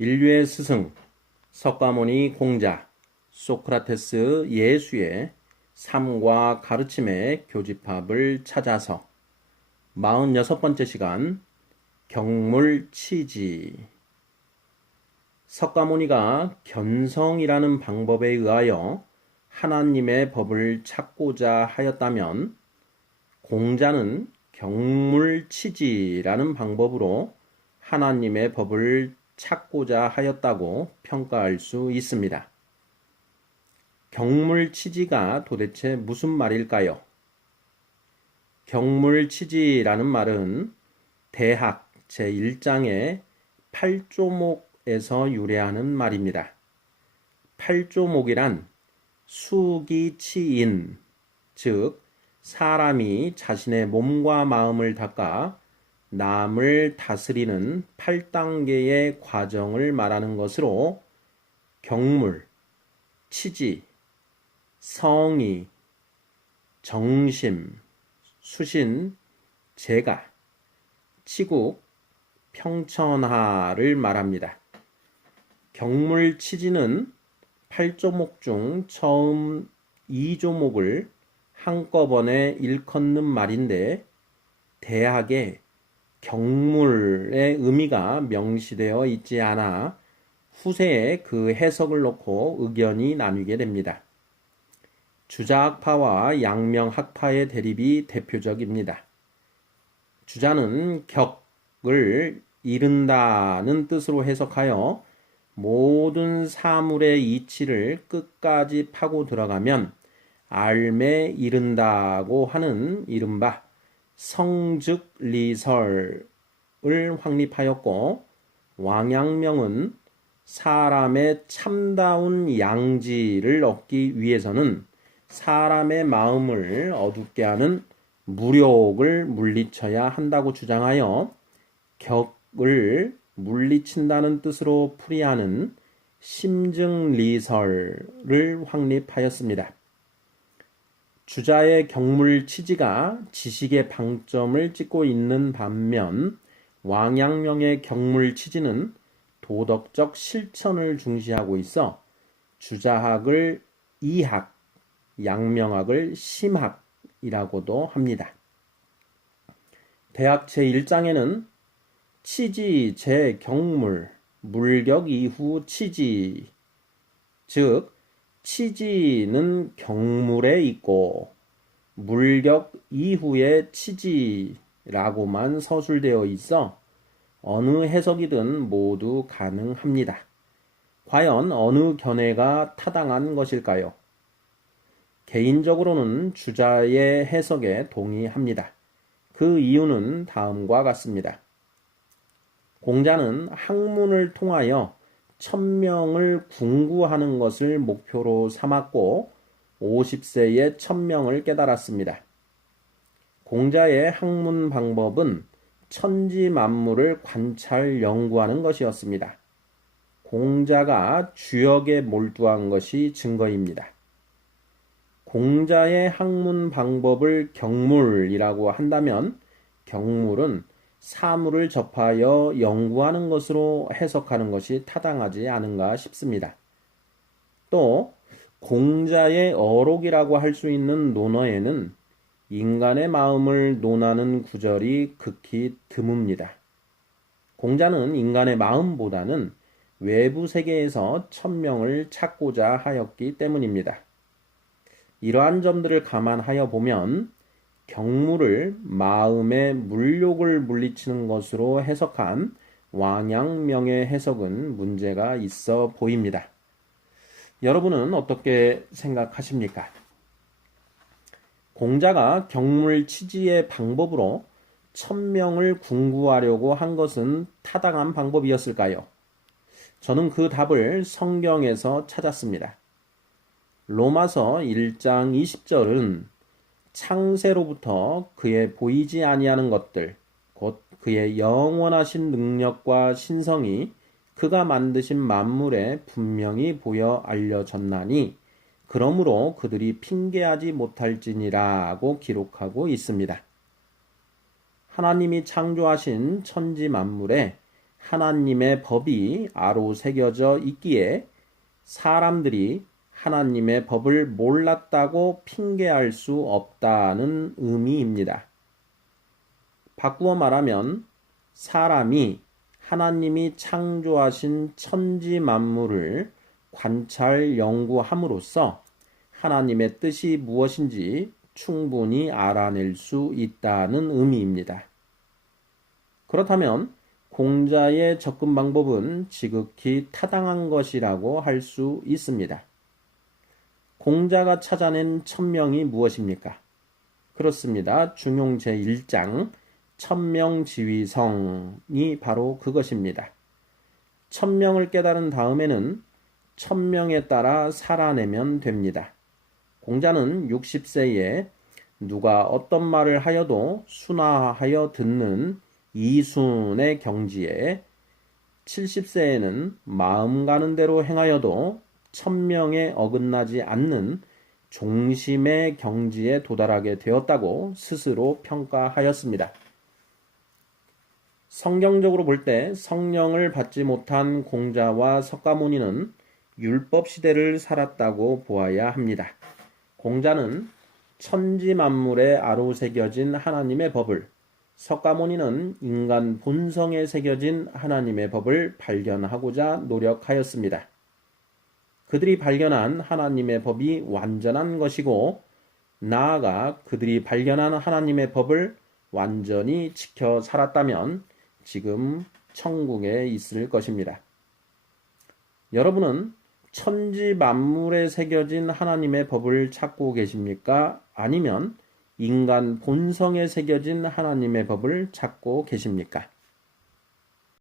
인류의 스승, 석가모니 공자, 소크라테스 예수의 삶과 가르침의 교집합을 찾아서 46번째 시간 경물치지. 석가모니가 견성이라는 방법에 의하여 하나님의 법을 찾고자 하였다면 공자는 경물치지라는 방법으로 하나님의 법을 찾고자 하였다고 평가할 수 있습니다. 경물치지가 도대체 무슨 말일까요? 경물치지라는 말은 대학 제1장의 8조목에서 유래하는 말입니다. 8조목이란 수기치인, 즉 사람이 자신의 몸과 마음을 닦아 남을 다스리는 8단계의 과정을 말하는 것으로 경물, 치지, 성의, 정심, 수신, 재가, 치국, 평천하를 말합니다. 경물치지는 8조목 중 처음 2조목을 한꺼번에 일컫는 말인데 대학에 경물의 의미가 명시되어 있지 않아 후세에 그 해석을 놓고 의견이 나뉘게 됩니다. 주자학파와 양명학파의 대립이 대표적입니다. 주자는 격을 이른다는 뜻으로 해석하여 모든 사물의 이치를 끝까지 파고 들어가면 알매 이른다고 하는 이른바 성즉리설을 확립하였고, 왕양명은 사람의 참다운 양지를 얻기 위해서는 사람의 마음을 어둡게 하는 무력을 물리쳐야 한다고 주장하여 격을 물리친다는 뜻으로 풀이하는 심증리설을 확립하였습니다. 주자의 경물치지가 지식의 방점을 찍고 있는 반면 왕양명의 경물치지는 도덕적 실천을 중시하고 있어 주자학을 이학, 양명학을 심학이라고도 합니다. 대학 제1장에는 치지 제경물, 물격 이후 치지, 즉 치지는 경물에 있고 물격 이후에 치지라고만 서술되어 있어 어느 해석이든 모두 가능합니다. 과연 어느 견해가 타당한 것일까요? 개인적으로는 주자의 해석에 동의합니다. 그 이유는 다음과 같습니다. 공자는 학문을 통하여 천명을 궁구하는 것을 목표로 삼았고 50세에 천명을 깨달았습니다. 공자의 학문 방법은 천지 만물을 관찰 연구하는 것이었습니다. 공자가 주역에 몰두한 것이 증거입니다. 공자의 학문 방법을 경물이라고 한다면 경물은 사물을 접하여 연구하는 것으로 해석하는 것이 타당하지 않은가 싶습니다. 또 공자의 어록이라고 할 수 있는 논어에는 인간의 마음을 논하는 구절이 극히 드뭅니다. 공자는 인간의 마음보다는 외부 세계에서 천명을 찾고자 하였기 때문입니다. 이러한 점들을 감안하여 보면 경물을 마음의 물욕을 물리치는 것으로 해석한 왕양명의 해석은 문제가 있어 보입니다. 여러분은 어떻게 생각하십니까? 공자가 경물치지의 방법으로 천명을 궁구하려고 한 것은 타당한 방법이었을까요? 저는 그 답을 성경에서 찾았습니다. 로마서 1장 20절은 창세로부터 그의 보이지 아니하는 것들, 곧 그의 영원하신 능력과 신성이 그가 만드신 만물에 분명히 보여 알려졌나니 그러므로 그들이 핑계하지 못할지니라고 기록하고 있습니다. 하나님이 창조하신 천지 만물에 하나님의 법이 아로 새겨져 있기에 사람들이 하나님의 법을 몰랐다고 핑계할 수 없다는 의미입니다. 바꾸어 말하면 사람이 하나님이 창조하신 천지 만물을 관찰 연구함으로써 하나님의 뜻이 무엇인지 충분히 알아낼 수 있다는 의미입니다. 그렇다면 공자의 접근 방법은 지극히 타당한 것이라고 할 수 있습니다. 공자가 찾아낸 천명이 무엇입니까? 그렇습니다. 중용 제1장 천명지위성이 바로 그것입니다. 천명을 깨달은 다음에는 천명에 따라 살아내면 됩니다. 공자는 60세에 누가 어떤 말을 하여도 순화하여 듣는 이순의 경지에 70세에는 마음 가는 대로 행하여도 천명에 어긋나지 않는 종심의 경지에 도달하게 되었다고 스스로 평가하였습니다. 성경적으로 볼 때 성령을 받지 못한 공자와 석가모니는 율법 시대를 살았다고 보아야 합니다. 공자는 천지 만물에 아로새겨진 하나님의 법을, 석가모니는 인간 본성에 새겨진 하나님의 법을 발견하고자 노력하였습니다. 그들이 발견한 하나님의 법이 완전한 것이고 나아가 그들이 발견한 하나님의 법을 완전히 지켜 살았다면 지금 천국에 있을 것입니다. 여러분은 천지 만물에 새겨진 하나님의 법을 찾고 계십니까? 아니면 인간 본성에 새겨진 하나님의 법을 찾고 계십니까?